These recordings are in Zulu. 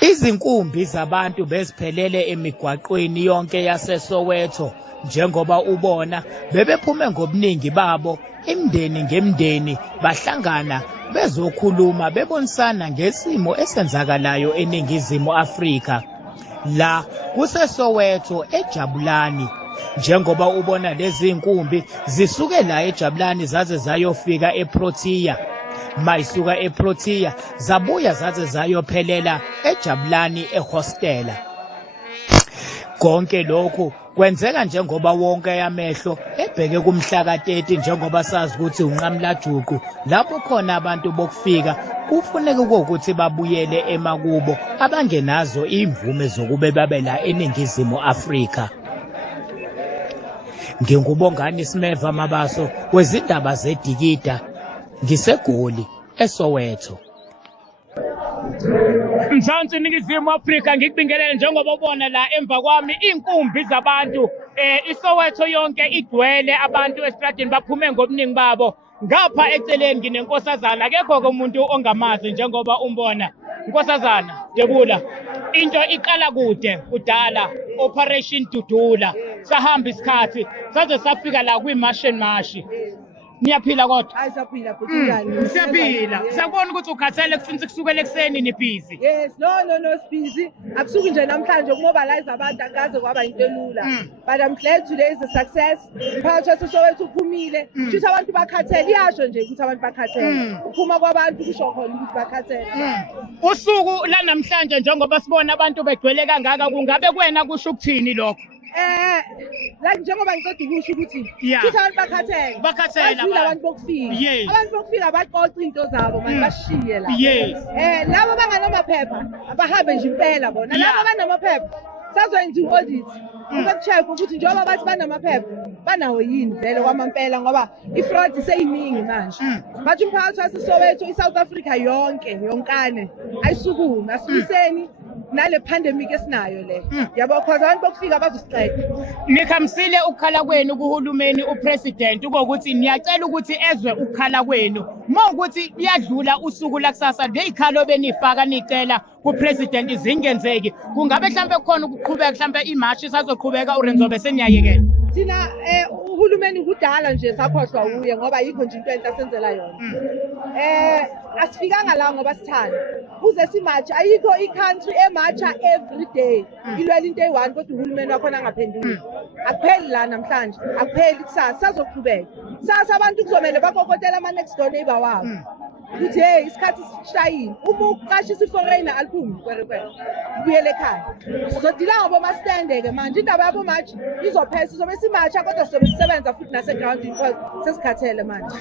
Izinkumbi zabantu beziphelele emigwaqweni yonke yaseSoweto njengoba ubona bebephume ngobuningi babo imindeni ngemindeni bahlangana bezokhuluma bebonisana ngesimo esenzakalayo eNingizimu Afrika la kuseSoweto eJabulani njengoba ubona lezi inkumbi zisuke la eJabulani zaze zayofika eProtea mayisuka eProtea zabuya zaze zayophelela eJabulani ehostela. Konke lokhu kwenzeka njengoba wonke amehlo ebheke kumhla ka-30 njengoba sazi ukuthi unqamlajuqu lapho khona abantu bokufika kufuneka ukuthi babuyele emakubo abangenazo imvume zokube babe la eNingizimu Afrika. Ngingubongani Smeva Mabaso wezindaba zeDikida ngiseGoli eSoweto. Mzansi Ningizimu Afrika ngikubingelele njengoba ubona la emva kwami inkumbi zabantu iSoweto yonke igcwele abantu estradini baphume ngobuningi babo ngapha eceleni nginenkosazana akekho umuntu ongamazi njengoba umbona Nkosazana Debula into iqala kude kudala Operation Dudula sahamba isikhathi saze safika la kwiMartian Marsh. Niyaphila kodwa? Hayi saphila futhi siyaphila. Siyabona ukuthi ukhathele kufinza kusukela ekseni ni busy. Yes, no busy. Akusuki nje namhlanje ukumobilize abantu akaze kwaba into elula. But I'm glad today is a success. Phakathi kwesowethu uphumile. Futhi abantu bakhathele iyasho nje ukuthi abantu bakhathele. Uphuma kwabantu kusho khona ukuthi bakhathele. Usuku la namhlanje njengoba sibona abantu begcwele kangaka kungabe kwena kusho ukuthini lokho? La njengoba ngicela ukusho ukuthi futhi abantu bakhathele abantu bokufika abantu bokufika baqoqa into zabo manje bashiye la labo banganamaphepha abahambe nje impela bona labo banamaphepha sazoyenza i-audit ukucheck ukuthi njengoba bathi banamaphepha banawo yini vele kwamampela ngoba ifraud seyiningi manje bathi umphakathi waseSoweto iSouth Africa yonkane ayisukumi asibuseni nale pandemic esinayo le yabo because abantu bokufika bazosiqeda. Nikhamsile ukukhala kwenu kuhulumeni upresident ukuthi niyacela ukuthi ezwe ukukhala kwenu mawukuthi iyadlula usuku la kusasa lezikhalo benifaka nicela kupresident zingenzeki kungabe mhlambe khona ukuqhubeka mhlambe imarch sazoqhubeka uRenzobe seniyayekela thina uhulumeni kudala nje sakhohlwa uye ngoba yikho nje into entasenzela yona asifikanga la ngoba sithanda kuze simatch ayikho i-country ematcha every day ilwela into eyi-1 kodwa uhulumeni wakhona angaphenduli akupheli la namhlanje akupheli kusasa sazoqhubeka sasa abantu kuzomele bakokotela ama-next door neighbor wabo ukuthi hey isikhathi sishayile uma uqashisa i-foreigner aliphume kwerekwele ubuyele ekhaya sizodila ngabomastende-ke manje indaba yabomatshi izophela sizobe simatsha kodwa sizobe sisebenza futhi nasegrawundini because sesikhathele manje.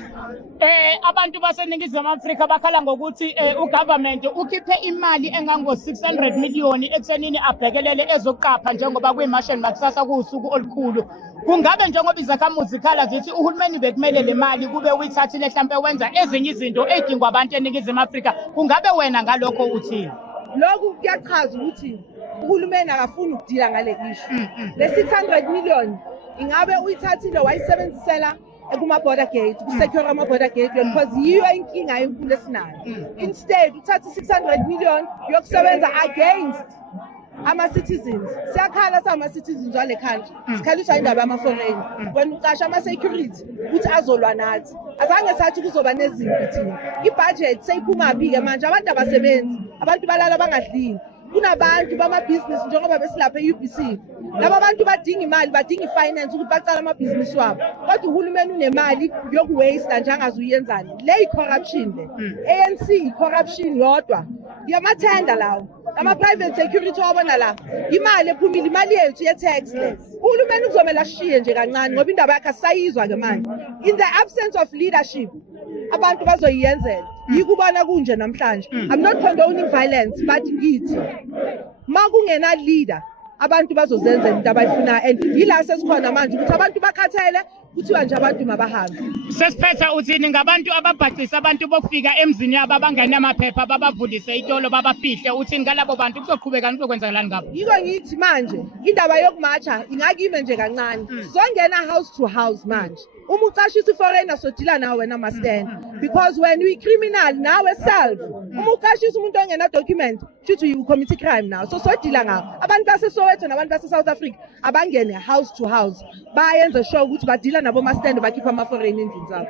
Abantu baseNingizimu Afrika bakhala ngokuthi ugovernment ukhiphe imali engango-600 million ekuthenini abhekelele ezokuqapha njengoba kwiMartian makusasa kuwusuku olukhulu. Kungabe njengoba izakhamuzi zikhala zithi uhulumeni bekumele le mali kube uyithathile mhlampe wenza ezinye izinto edingwa abantu eNingizimu Afrika kungabe wena ngalokho uthini? Lokhu kuyachaza ukuthi uhulumeni akafuni ukudila ngale issue. Le 600 million ingabe uyithathile wayisebenzisela kuma-border gate ukusecure ama-border gate because yiyo inkinga enkulu esinayo. Instead uthatha 600 million yokusebenza against ama-citizens. Siyakhala sama-citizens wale country sikhaliswa indaba yama-foreign wena uqasha ama-security ukuthi azolwa nathi azange sathi kuzoba nezimpi thina ibudget seyiphumaphi-ke manje abantu abasebenzi abantu balala bangadlini kunabantu bamabhizinisi njengoba besilapha e-UBC laba abantu badinga imali badinga i-finance ukuthi bacala amabhizinisi wabo kodwa uhulumeni unemali yokuwaste njengaze uyenzani le i-corruption le ANC i-corruption yodwa yamathenda lawo ama-private security wabona la imali ephumile imali yethu ye-tax le uhulumeni kuzomela ashiye nje kancane ngoba indaba yakhe asisayizwa-ke manje in the absence of leadership abantu bazoyiyenzela yikubona kunje namhlanje I'm not condoning violence but ngithi ma kungena leader abantu bazozenzela into abayifunayo and yila sesikhona manje ukuthi abantu bakhathele kuthiwa nje abantu mabahambe. Sesiphetha uthini ngabantu ababhacisa abantu bokufika emzini yabo abangenamaphepha babavulise itolo babafihle uthini ngalabo bantu kuzoqhubeka nizokwenzakalani ngabo? Yiko ngithi manje indaba yokumatcha ingakime nje kancane sizongena house to house manje uma uqashisa foreigner so deala nawe wena mastand because when we criminal nawe self uma uqashisa umuntu ongena document should you commit crime now so deala ngawo abantu base Soweto nabantu base South Africa abangene house to house bayenza sure ukuthi badila nabo mastand bakhipha ama foreign endlini zabo.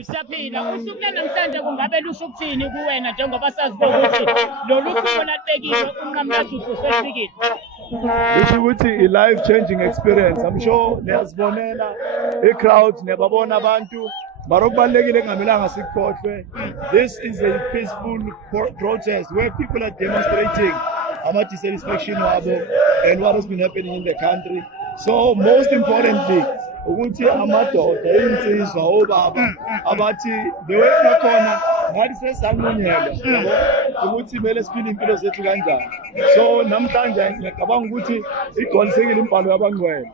Usaphila usuku namhlanje kungabe lusho ukuthini kuwena njengoba sazi ukuthi lolu suku labekiwe uNqamlajuqu sefikile? Lusho ukuthi a life changing experience. I'm sure niyazibonela crowd niyababona abantu barokubalekile kungamelanga sikhohlwe. This is a peaceful protest where people are demonstrating ama dissatisfaction wabo and what has been happening in the country. So most importantly ukuthi amadoda insizwa obaba abathi the way nakhona ngathi sesanqunyelwa ukuthi kumele siphile impilo zethu kanjani. So namhlanje ngiyacabanga ukuthi igcwalisekile imbhalo yabangcwele.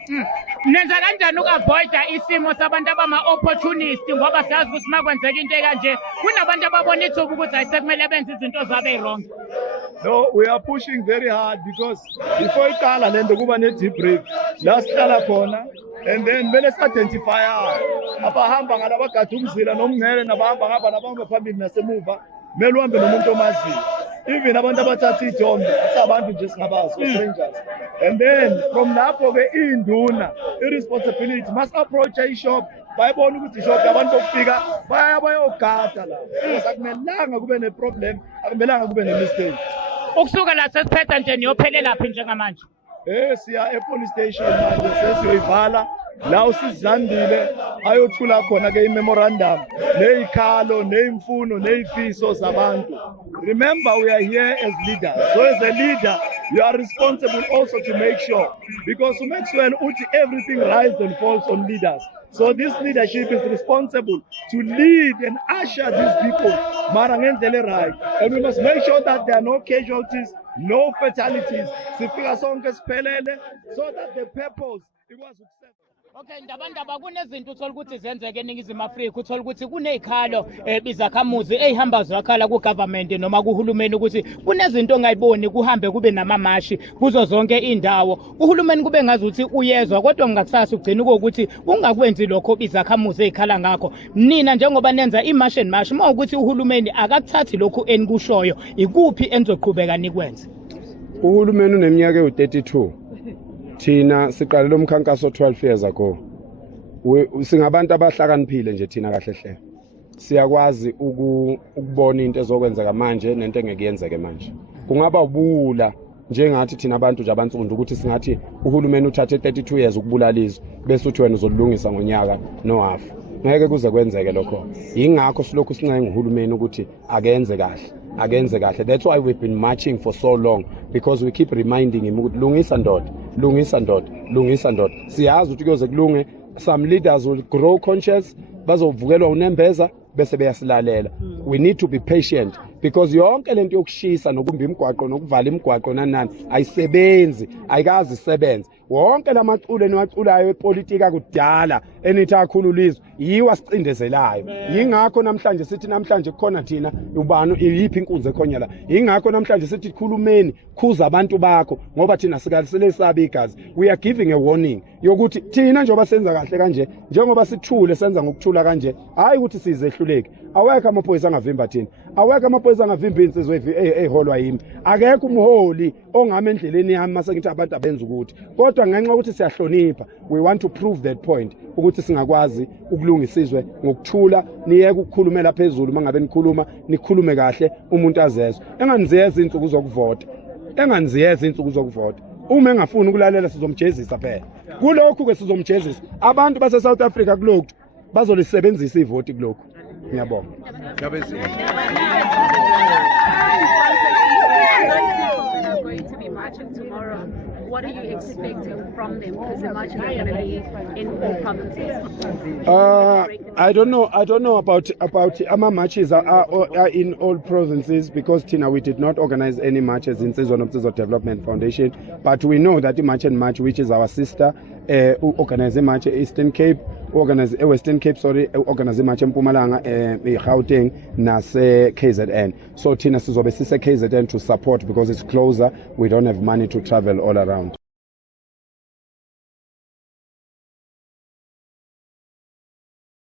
Nenza kanjani ukuavoida isimo sabantu abama opportunist ngoba siyazi ukuthi makwenzeka into ekanje kunabantu ababona ithuba ukuthi ayisekumele benze izinto zabe wrong? No, we are pushing very hard because before iqala lento kuba ne debrief la sihlala khona and then mele si-identify abahamba ngalabagada umzila nomngcele nabahamba ngapha nabahamba phambili nasemuva mele uhambe nomuntu omaziyo. Even abantu abathatha ithombe asabantu nje singabazi strangers. And then from lapho ke induna irresponsibility must approach a shop bayibona ukuthi ishop abantu bokufika bayogada la akumelanga kube ne problem akumelanga kube ne mistake. Ukusuka la sesiphetha nje niyophelela phi njengamanje? Siya e-police station manje sesiyoyivala la usizandile ayothula khona ke i-memorandum neyikhalo neyimfuno neyifiso zabantu. Remember, we are here as leaders. So as a leader, you are responsible also to make sure, because to make sure everything rises and falls on leaders. So this leadership is responsible to lead and usher these people right. And we must make sure that there are no casualties, no fatalities, so that the purpose it was successful. Okay, ndabandaba kunezinto uthola ukuthi zenzeke eNingizimu Afrika, uthola ukuthi kunezikhalo bizakhamuzi ezihamba zakhala ku government noma kuhulumeni ukuthi kunezinto ongayiboni kuhambe kube namamashi kuzo zonke indawo. Uhulumeni kube ngazuthi uyezwa kodwa ngakusasa ugcina ukuthi ungakwenzi lokho bizakhamuzi ezikhala ngakho. Nina njengoba nenza imarch and march mawukuthi uhulumeni akakuthathi lokho enikushoyo, ikuphi enizoqhubeka nikwenze? Uhulumeni uneminyaka ewu-32. Thina siqale lo mkhankaso 12 years ago. Singabantu abahlakaniphile nje thina kahle hle. Siyakwazi ukubona into ezokwenzeka manje nento engekuyenzeke manje. Kungaba ubula njengathi thina abantu nje abansundu ukuthi singathi uhulumeni uthathe 32 years ukubulaliza bese uthi wena uzolungisa ngonyaka no half. Ngeke kuze kwenzeke lokho. Yingakho silokhu sincenga uhulumeni ukuthi akenze kahle. That's why we've been marching for so long, because we keep reminding him lungisa ndoda. Siyazi ukuthi kuyoze kulunge. Some leaders will grow conscious, bazovukelwa unembeza bese beyasilalela. We need to be patient, because yonke lento yokushisa nokumba imigwaqo nokuvala imigwaqo nanani ayisebenzi, ayikazi isebenze. Wonke lamaculo eniwaculayo epolitika kudala enithi akhululizwe yiwa sicindezelayo. Yingakho namhlanje sithi namhlanje khona thina ubani iyiphi inkunzi ekhona la. Yingakho namhlanje sithi khulumeni khuza abantu bakho ngoba thina sikalisele sabe igazi. We are giving a warning yokuthi thina njengoba senza kahle kanje, njengoba sithule senza ngokuthula kanje, hayi ukuthi sizehluleke. Awekho amaphoyisa angavimba thina. Awekho amaphoyisa angavimba insizwe eholwa yimi. Akekho umholi ongama endleleni yami mase ngithi abantu abenza ukuthi. Kodwa ngenxa ukuthi siyahlonipha, we want to prove that point ukuthi singakwazi ukulungisizwe ngokuthula, niyeke ukukhulumela phezulu mangabe nikhuluma, nikhulume kahle umuntu azezwe. Enganiziyeza insuku zokuvota. Uma engafuni ukulalela sizomjezisa phela. Kulokhu ke sizomjezisa. Abantu base South Africa kulokhu bazolisebenzisa ivoti kulokhu. Ngiyabonga. What are you expecting from them? Because the march is going to be in all provinces. I don't know about ama marches are in all provinces, because Tina, we did not organize any marches in Sizwe Nomsizo Development Foundation, but we know that the March and March, which is our sister, organize a march Eastern Cape, Western Cape, organize a march in Mpumalanga, Gauteng, nase KZN. So Tina sizobe sise KZN to support, because it's closer. We don't have money to travel all around.